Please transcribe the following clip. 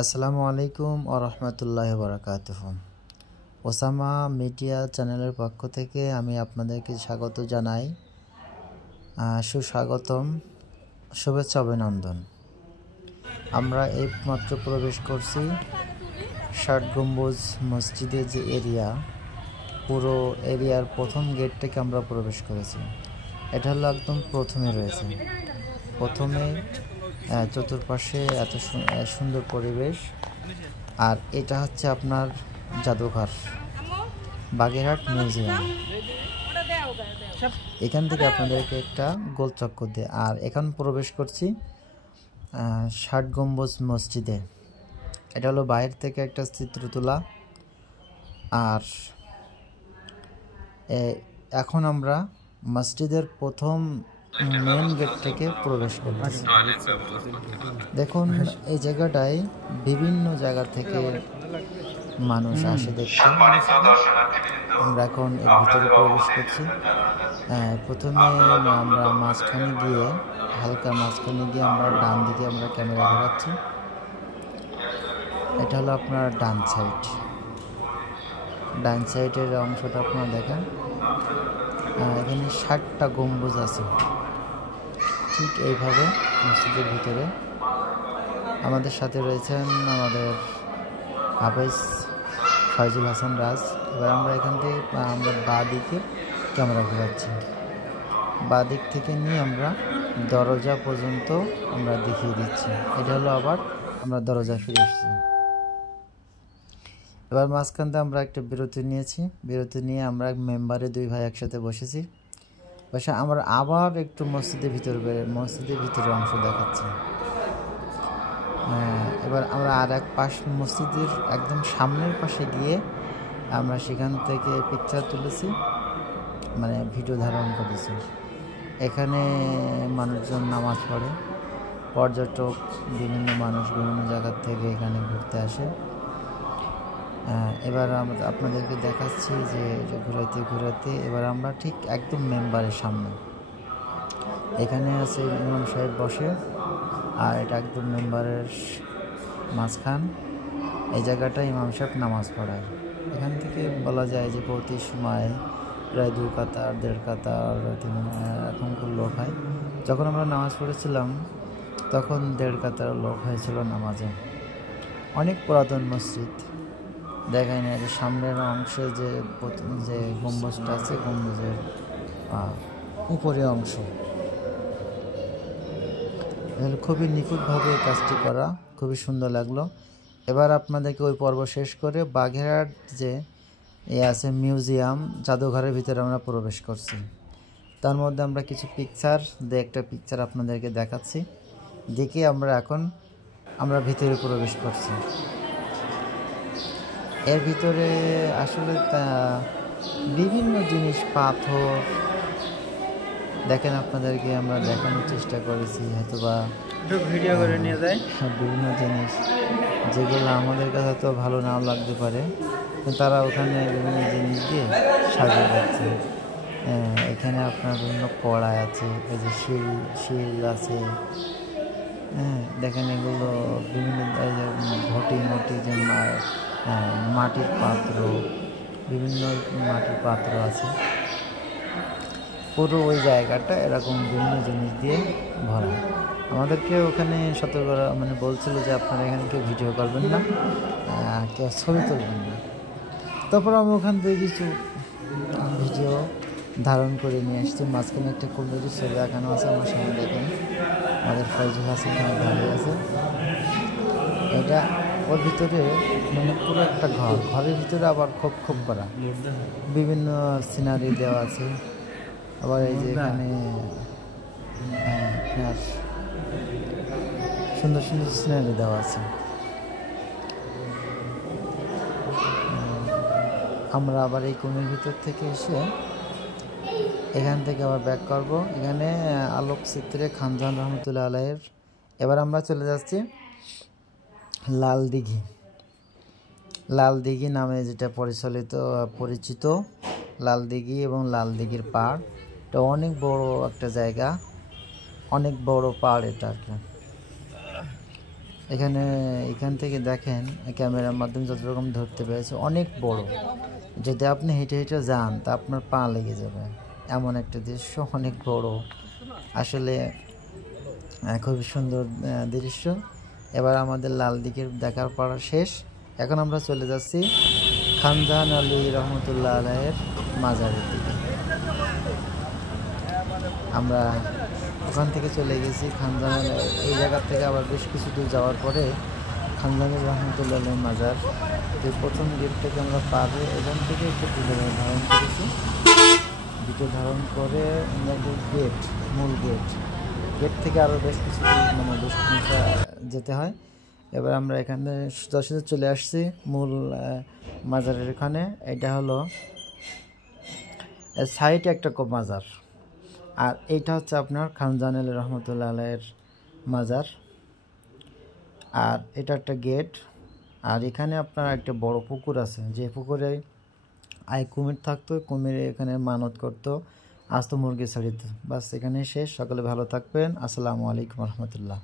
আসসালামু আলাইকুম ওয়া রাহমাতুল্লাহি ওয়া বারাকাতুহু। ওসামা মিডিয়া চ্যানেলের পক্ষ থেকে আমি আপনাদেরকে স্বাগত জানাই, সুস্বাগতম, শুভেচ্ছা অভিনন্দন। আমরা এইমাত্র প্রবেশ করছি ষাট গম্বুজ মসজিদের যে এরিয়া, পুরো এরিয়ার প্রথম গেট থেকে আমরা প্রবেশ করেছি। এটা হলো একদম প্রথমে রয়েছে, প্রথমে চতুর্পাশে এত সুন্দর পরিবেশ। আর এটা হচ্ছে আপনার জাদুঘর, বাগেরহাট মিউজিয়াম। এখান থেকে আপনাদেরকে একটা গোলচক্কর দিয়ে আর এখন প্রবেশ করছি ষাট গম্বুজ মসজিদে। এটা হলো বাইরে থেকে একটা চিত্র তোলা। আর এখন আমরা মসজিদের প্রথম মেন গেট থেকে প্রবেশ করতেছি। দেখুন, এই জায়গাটায় বিভিন্ন জায়গা থেকে মানুষ আসে দেখতে। আমরা এখন এর ভিতরে প্রবেশ করছি। প্রথমে আমরা মাঝখানে গিয়ে, হালকা মাঝখানে গিয়ে আমরা ডান দিকে আমরা ক্যামেরা ঘোরাচ্ছি। এটা হলো আপনার ডান সাইডের অংশটা আপনারা দেখেন। এখানে 60টা গম্বুজ আছে। ঠিক এইভাবে মসজিদের ভিতরে আমাদের সাথে রয়েছেন আমাদের হাফেজ ফাইজুল হাসান রাজ। এবার আমরা এখান থেকে আমরা বাঁ দিকে ক্যামেরা ঘোরাচ্ছি। বাঁ দিক থেকে নিয়ে আমরা দরজা পর্যন্ত আমরা দেখিয়ে দিচ্ছি। এটা হলো আবার আমরা দরজা ফিরে এসেছি। এবার মাঝখান থেকে আমরা একটা বিরতি নিয়েছি। বিরতি নিয়ে আমরা মেম্বারে দুই ভাই একসাথে বসেছি। আমরা আবার একটু মসজিদের ভিতরে অংশ দেখাচ্ছি। এবার আমরা আর এক পাশ মসজিদের একদম সামনের পাশে গিয়ে আমরা সেখান থেকে পিকচার তুলেছি, মানে ভিডিও ধারণ করেছি। এখানে মানুষজন নামাজ পড়ে, পর্যটক, বিভিন্ন মানুষ বিভিন্ন জায়গার থেকে এখানে ঘুরতে আসে। এবার আমরা আপনাদেরকে দেখাচ্ছি যে ঘুরাতে এবার আমরা ঠিক একদম মেম্বারের সামনে। এখানে আছে ইমাম সাহেব বসে, আর এটা একদম মেম্বারের মাঝখান। এই জায়গাটা ইমাম সাহেব নামাজ পড়ায়। এখান থেকে বলা যায় যে প্রতি সময় প্রায় 2 কাতার 1.5 কাতার এরকম লোক হয়। যখন আমরা নামাজ পড়েছিলাম তখন 1.5 কাতার লোক হয়েছিল নামাজে। অনেক পুরাতন মসজিদ। দেখেন এর সামনের অংশে যে গম্বুজটা আছে, গম্বুজের উপরে অংশ খুবই নিখুঁতভাবে কাজটি করা, খুবই সুন্দর লাগলো। এবার আপনাদেরকে ওই পর্ব শেষ করে বাগেরহাট যে আছে মিউজিয়াম, জাদুঘরের ভিতরে আমরা প্রবেশ করছি। তার মধ্যে আমরা কিছু একটা পিকচার আপনাদেরকে দেখাচ্ছি। দেখে আমরা ভিতরে প্রবেশ করছি। এর ভিতরে আসলে বিভিন্ন জিনিস, পাথর দেখেন, আপনাদেরকে আমরা দেখানোর চেষ্টা করেছি। হয়তোবা ভিডিও করে নিয়ে যায় বিভিন্ন জিনিস যেগুলো আমাদের কাছে হয়তো ভালো নাও লাগতে পারে, কিন্তু তারা ওখানে বিভিন্ন জিনিস দিয়ে সাজিয়ে রাখছে। এখানে আপনার বিভিন্ন কড়াই আছে, এই যে শিল আছে। দেখেন এগুলো বিভিন্ন ঘটি যে মাটির পাত্র, বিভিন্ন মাটির পাত্র আছে। পুরো ওই জায়গাটা এরকম বিভিন্ন জিনিস দিয়ে ভরা। আমাদেরকে ওখানে সতর্ক বলছিল যে আপনারা এখানে কেউ ভিডিও করবেন না, কেউ ছবি তুলবেন না। তারপর আমি ওখান থেকে কিছু ভিডিও ধারণ করে নিয়ে এসেছি। মাঝখানে একটা কবির ছবি দেখানো আছে, আমার সামনে দেখেন আমাদের ফাইজুল হাসান দাঁড়িয়ে আছে। এটা ওর ভিতরে পুরো একটা ঘরের ভিতরে আবার খোপ করা বিভিন্ন সিনারি দেওয়া আছে। আবার এই যে এখানে সুন্দর সুন্দর সিনারি দেওয়া আছে। আমরা আবার এই কোণের ভিতর থেকে এসে এখান থেকে আবার ব্যাক করব। এখানে আলোকচিত্রে খানজাহান রহমতুল্লাহ আলাইয়ের। এবার আমরা চলে যাচ্ছি লাল দিঘি নামে যেটা পরিচিত লাল দিঘি এবং লাল দিঘির পাড়। এটা অনেক বড় একটা জায়গা, অনেক বড় পাড় এটা আর কি। এখান থেকে দেখেন ক্যামেরার মাধ্যমে যত রকম ধরতে পেরেছে, অনেক বড়। যদি আপনি হেঁটে হেঁটে যান তা আপনার পা লেগে যাবে, এমন একটা দৃশ্য, অনেক বড়। আসলে খুবই সুন্দর দৃশ্য। এবার আমাদের লাল দিকের দেখার পড়া শেষ। এখন আমরা চলে যাচ্ছি খানজাহান আলী রহমতুল্লাহ আলাইয়ের মাজারের দিকে। আমরা ওখান থেকে চলে গেছি খানজাহান, এই জায়গা থেকে আবার বেশ কিছু দূর যাওয়ার পরে খানজাহান আলী রহমতুল্লাহ আলাইয়ের মাজার। যে প্রথম গেট থেকে আমরা পার হয়ে এখান থেকে একটু ভিডিও ধারণ করেছি। ভিডিও ধারণ করে আমরা গেট, মূল গেট থেকে আরও বেশ কিছু বেশ কিছুটা যেতে হয়। এবার আমরা এখানে সোজাসুজি চলে আসছি মূল মাজারের এখানে। এটা হলো সাইডে একটা মাজার, আর এইটা হচ্ছে আপনার খানজাহান আলী রহমতুল্লাহ আলাইয়ের মাজার। আর এটা একটা গেট। আর এখানে আপনার একটা বড় পুকুর আছে, যে পুকুরে কুমির থাকতো, কুমির এখানে মানত করতো, আস্ত মুরগি ছাড়িত। বাস এখানে শেষ। সকলে ভালো থাকবেন। আসসালামু আলাইকুম রহমতুল্লাহ।